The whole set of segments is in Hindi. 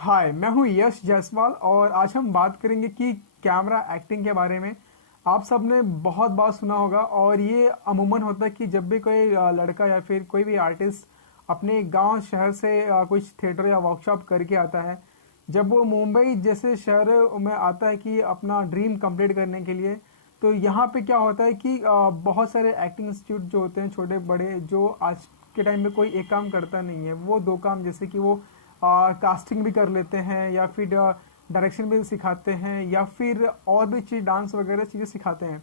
हाय, मैं हूँ यश जायसवाल और आज हम बात करेंगे कि कैमरा एक्टिंग के बारे में। आप सबने बहुत बार सुना होगा और ये अमूमन होता है कि जब भी कोई लड़का या फिर कोई भी आर्टिस्ट अपने गांव शहर से कुछ थिएटर या वर्कशॉप करके आता है, जब वो मुंबई जैसे शहर में आता है कि अपना ड्रीम कंप्लीट करने के लिए, तो यहाँ पे क्या होता है कि बहुत सारे एक्टिंग इंस्टीट्यूट जो होते हैं छोटे बड़े, जो आज के टाइम में कोई एक काम करता नहीं है, वो दो काम, जैसे कि वो कास्टिंग भी कर लेते हैं या फिर डायरेक्शन भी सिखाते हैं या फिर और भी चीज़ डांस वगैरह चीज़ें सिखाते हैं।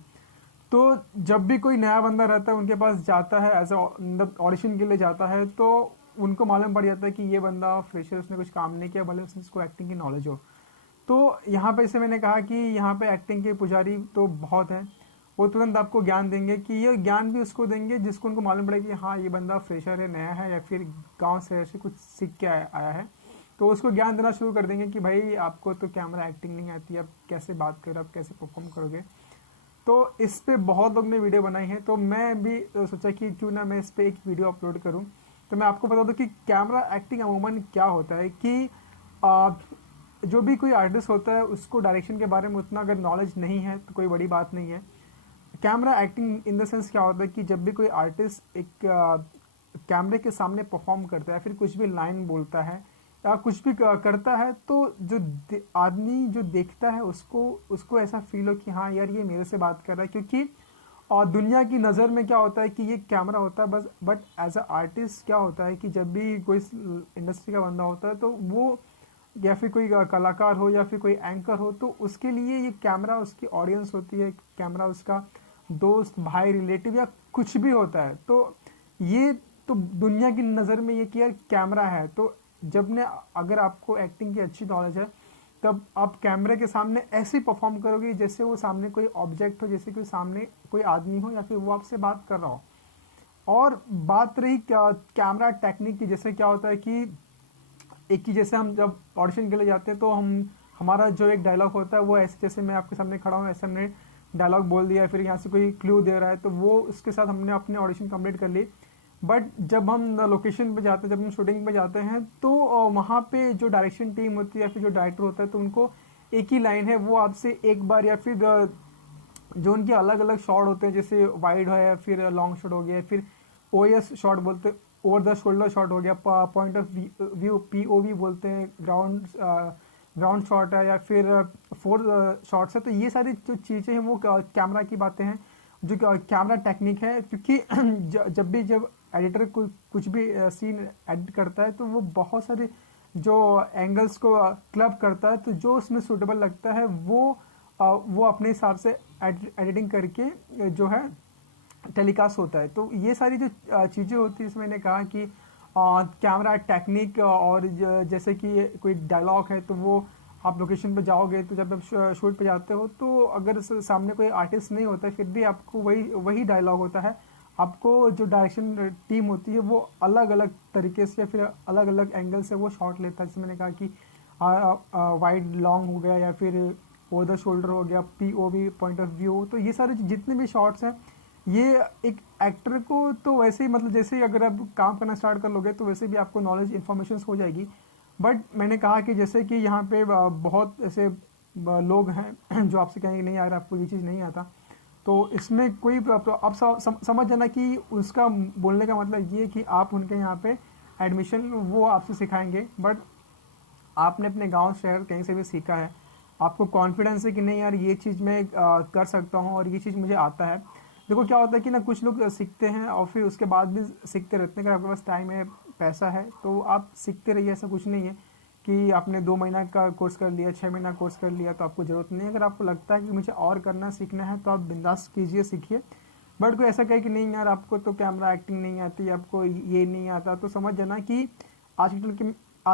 तो जब भी कोई नया बंदा रहता है उनके पास जाता है, एज मतलब ऑडिशन के लिए जाता है, तो उनको मालूम पड़ जाता है कि ये बंदा फ्रेशर, उसने कुछ काम नहीं किया, भले उसको एक्टिंग की नॉलेज हो। तो यहाँ पे इसे मैंने कहा कि यहाँ पे एक्टिंग के पुजारी तो बहुत हैं। वो तुरंत आपको ज्ञान देंगे कि ये ज्ञान भी उसको देंगे जिसको उनको मालूम पड़े कि हाँ, ये बंदा फ्रेशर है, नया है या फिर गांव से ऐसे कुछ सीख के आया है। तो उसको ज्ञान देना शुरू कर देंगे कि भाई आपको तो कैमरा एक्टिंग नहीं आती, आप कैसे बात करोगे, आप कैसे परफॉर्म करोगे। तो इस पे बहुत लोग ने वीडियो बनाई है, तो मैं भी सोचा कि क्यों ना मैं इस पे एक वीडियो अपलोड करूं। तो मैं आपको बता दूं कि कैमरा एक्टिंग अमूमन क्या होता है कि आ, जो भी कोई आर्टिस्ट होता है उसको डायरेक्शन के बारे में उतना अगर नॉलेज नहीं है तो कोई बड़ी बात नहीं है। Camera acting in the sense क्या होता है कि जब भी कोई आर्टिस्ट एक कैमरे के सामने परफॉर्म करता है, फिर कुछ भी लाइन बोलता है या कुछ भी करता है, तो जो आदमी जो देखता है उसको उसको ऐसा फील हो कि हाँ यार, ये मेरे से बात कर रहा है। क्योंकि और दुनिया की नज़र में क्या होता है कि ये कैमरा होता है बस, बट एज अ आर्टिस्ट क्या होता है कि जब भी कोई इंडस्ट्री का बंदा होता है तो वो, या फिर कोई कलाकार हो या फिर कोई एंकर हो, तो उसके लिए ये कैमरा उसकी ऑडियंस होती है, कैमरा उसका दोस्त भाई रिलेटिव या कुछ भी होता है। तो ये तो दुनिया की नज़र में ये कि यार कैमरा है। तो जब ने अगर आपको एक्टिंग की अच्छी नॉलेज है, तब आप कैमरे के सामने ऐसे परफॉर्म करोगे जैसे वो सामने कोई ऑब्जेक्ट हो, जैसे कोई सामने कोई आदमी हो या फिर वो आपसे बात कर रहा हो। और बात रही कैमरा टेक्निक की, जैसे क्या होता है कि एक ही, जैसे हम जब ऑडिशन के लिए जाते हैं तो हम हमारा जो एक डायलॉग होता है वो ऐसे, जैसे मैं आपके सामने खड़ा हूँ ऐसे हमने डायलॉग बोल दिया, फिर यहाँ से कोई क्लू दे रहा है तो वो उसके साथ हमने अपने ऑडिशन कंप्लीट कर ली। बट जब हम लोकेशन पे जाते हैं, जब हम शूटिंग पे जाते हैं, तो वहाँ पे जो डायरेक्शन टीम होती है या फिर जो डायरेक्टर होता है, तो उनको एक ही लाइन है, वो आपसे एक बार या फिर जो उनके अलग अलग शॉट होते हैं, जैसे वाइड है या फिर लॉन्ग शॉट हो गया, फिर ओएस शॉट बोलते, ओवर द शोल्डर शॉट हो गया, पॉइंट ऑफ व्यू पीओवी बोलते हैं, ग्राउंड शॉट है या फिर फोर शॉट्स है। तो ये सारी जो चीज़ें हैं वो कैमरा की बातें हैं, जो कैमरा टेक्निक है। क्योंकि जब एडिटर कुछ भी सीन एडिट करता है तो वो बहुत सारे जो एंगल्स को क्लब करता है, तो जो उसमें सूटेबल लगता है वो अपने हिसाब से एडिटिंग करके जो है टेलीकास्ट होता है। तो ये सारी जो चीज़ें होती है, इसमें मैंने कहा कि कैमरा टेक्निक, और जैसे कि कोई डायलॉग है तो वो आप लोकेशन पे जाओगे, तो जब आप शूट पे जाते हो तो अगर सामने कोई आर्टिस्ट नहीं होता है, फिर भी आपको वही वही डायलॉग होता है। आपको जो डायरेक्शन टीम होती है वो अलग अलग तरीके से या फिर अलग अलग एंगल से वो शॉट लेता है। जैसे मैंने कहा कि वाइड लॉन्ग हो गया या फिर ओवर द शोल्डर हो गया, पीओवी पॉइंट ऑफ व्यू। तो ये सारे जितने भी शॉट्स हैं, ये एक एक्टर को तो वैसे ही, मतलब जैसे ही अगर आप काम करना स्टार्ट कर लोगे तो वैसे भी आपको नॉलेज इन्फॉर्मेशन हो जाएगी। बट मैंने कहा कि जैसे कि यहाँ पे बहुत ऐसे लोग हैं जो आपसे कहेंगे नहीं यार आपको ये चीज़ नहीं आता, तो इसमें कोई आप समझ जाना कि उसका बोलने का मतलब ये कि आप उनके यहाँ पे एडमिशन वो आपसे सिखाएंगे, बट आपने अपने गांव शहर कहीं से भी सीखा है, आपको कॉन्फिडेंस है कि नहीं यार ये चीज़ मैं कर सकता हूँ और ये चीज़ मुझे आता है। देखो क्या होता है कि ना, कुछ लोग सीखते हैं और फिर उसके बाद भी सीखते रहते हैं। अगर आपके पास टाइम है, पैसा है, तो आप सीखते रहिए। ऐसा कुछ नहीं है कि आपने 2 महीना का कोर्स कर लिया, 6 महीना कोर्स कर लिया तो आपको ज़रूरत नहीं है। अगर आपको लगता है कि मुझे और करना सीखना है तो आप बिंदास कीजिए, सीखिए। बट कोई ऐसा कहे कि नहीं यार आपको तो कैमरा एक्टिंग नहीं आती, आपको ये नहीं आता, तो समझ जाना कि आज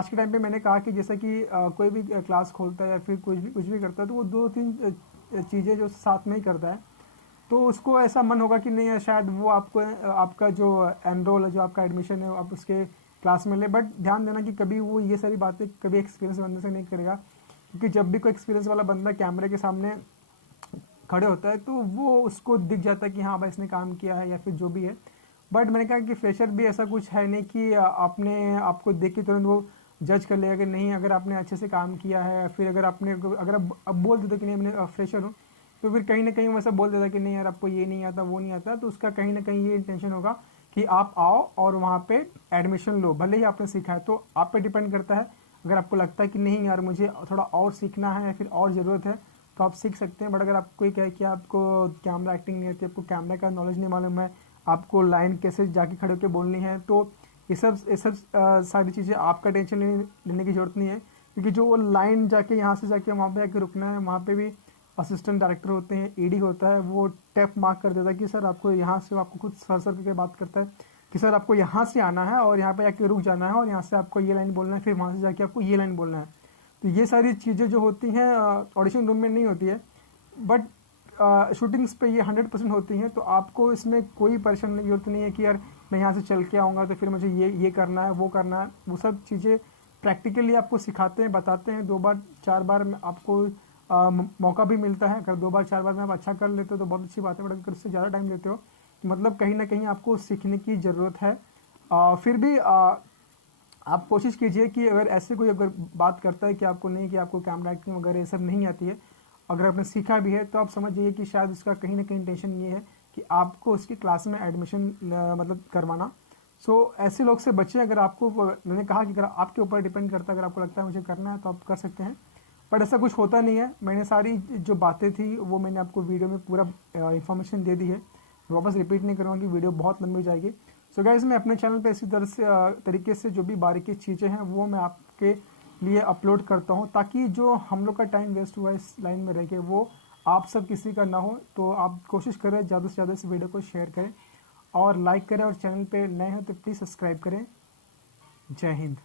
के टाइम पे मैंने कहा कि जैसा कि कोई भी क्लास खोलता है या फिर कुछ भी करता है, तो वो 2-3 चीज़ें जो साथ में ही करता है, तो उसको ऐसा मन होगा कि नहीं शायद वो आपको आपका जो एनरोल है, जो आपका एडमिशन है, आप उसके क्लास में ले। बट ध्यान देना कि कभी वो ये सारी बातें कभी एक्सपीरियंस बंदे से नहीं करेगा। क्योंकि जब भी कोई एक्सपीरियंस वाला बंदा कैमरे के सामने खड़े होता है तो वो उसको दिख जाता है कि हाँ भाई इसने काम किया है या फिर जो भी है। बट मैंने कहा कि फ्रेशर भी ऐसा कुछ है नहीं कि आपने आपको देख के तुरंत वो जज कर लेगा कि नहीं, अगर आपने अच्छे से काम किया है, फिर अगर आप अब बोल देते कि नहीं मैं फ्रेशर हूँ, तो फिर कहीं ना कहीं वैसा बोल देता कि नहीं यार आपको ये नहीं आता वो नहीं आता, तो उसका कहीं ना कहीं ये इंटेंशन होगा कि आप आओ और वहाँ पे एडमिशन लो, भले ही आपने सीखा है। तो आप पे डिपेंड करता है, अगर आपको लगता है कि नहीं यार मुझे थोड़ा और सीखना है या फिर और ज़रूरत है तो आप सीख सकते हैं। बट अगर आपको कोई कहे कि आपको कैमरा एक्टिंग नहीं आती, आपको कैमरा का नॉलेज नहीं मालूम है, आपको लाइन कैसे जाके खड़े होकर बोलनी है, तो ये सब सारी चीज़ें आपका टेंशन लेने की ज़रूरत नहीं है, क्योंकि जो वो लाइन जाके यहाँ से जाके वहाँ पे आके रुकना है, वहाँ पे भी असिस्टेंट डायरेक्टर होते हैं, ईडी होता है, वो टैप मार्क कर देता है कि सर आपको यहाँ से, आपको खुद सर करके बात करता है कि सर आपको यहाँ से आना है और यहाँ पे जाके रुक जाना है और यहाँ से आपको ये लाइन बोलना है, फिर वहाँ से जाके आपको ये लाइन बोलना है। तो ये सारी चीज़ें जो होती हैं ऑडिशन रूम में नहीं होती है, बट शूटिंग्स पे ये 100% होती हैं। तो आपको इसमें कोई परेशानी की जरूरत नहीं है कि यार मैं यहाँ से चल के आऊँगा तो फिर मुझे ये करना है वो करना है। वो सब चीज़ें प्रैक्टिकली आपको सिखाते हैं, बताते हैं। 2 बार 4 बार में आपको मौका भी मिलता है। अगर 2 बार 4 बार में आप अच्छा कर लेते हो तो बहुत अच्छी बात है, बट अगर उससे ज़्यादा टाइम लेते हो तो मतलब कहीं ना कहीं आपको सीखने की ज़रूरत है। फिर भी आप कोशिश कीजिए कि अगर ऐसे कोई अगर बात करता है कि आपको नहीं, कि आपको कैमरा एक्टिंग वगैरह ये सब नहीं आती है, अगर आपने सीखा भी है तो आप समझ जाइए कि शायद उसका कहीं ना कहीं इंटेंशन ये है कि आपको उसकी क्लास में एडमिशन मतलब करवाना। सो ऐसे लोग से बचें। अगर आपको, मैंने कहा कि अगर आपके ऊपर डिपेंड करता है, अगर आपको लगता है मुझे करना है तो आप कर सकते हैं, बट ऐसा कुछ होता नहीं है। मैंने सारी जो बातें थी वो मैंने आपको वीडियो में पूरा इन्फॉर्मेशन दे दी है, वापस रिपीट नहीं करूँगा कि वीडियो बहुत लंबी हो जाएगी। सो गाइज मैं अपने चैनल पे इसी तरह से तरीके से जो भी बारीकी चीज़ें हैं वो मैं आपके लिए अपलोड करता हूँ, ताकि जो हम लोग का टाइम वेस्ट हुआ इस लाइन में रह के वो आप सब किसी का ना हो। तो आप कोशिश करें ज़्यादा से ज़्यादा इस वीडियो को शेयर करें और लाइक करें, और चैनल पे नए हैं तो प्लीज़ सब्सक्राइब करें। जय हिंद।